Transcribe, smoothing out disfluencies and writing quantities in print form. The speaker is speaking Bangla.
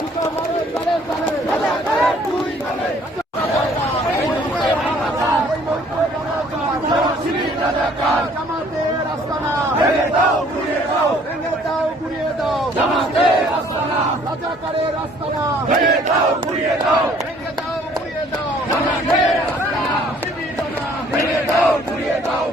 জুতো মারে তালে তালে জামাতের আস্তানা ভেঙে দাও গুড়িয়ে দাও, ভেঙে দাও গুড়িয়ে দাও, জামাতের আস্তানা রাজাকারের আস্তানা ভেঙে দাও গুড়িয়ে দাও, ভেঙে দাও গুড়িয়ে দাও, জামাতের আস্তানা ভেঙে দাও গুড়িয়ে দাও।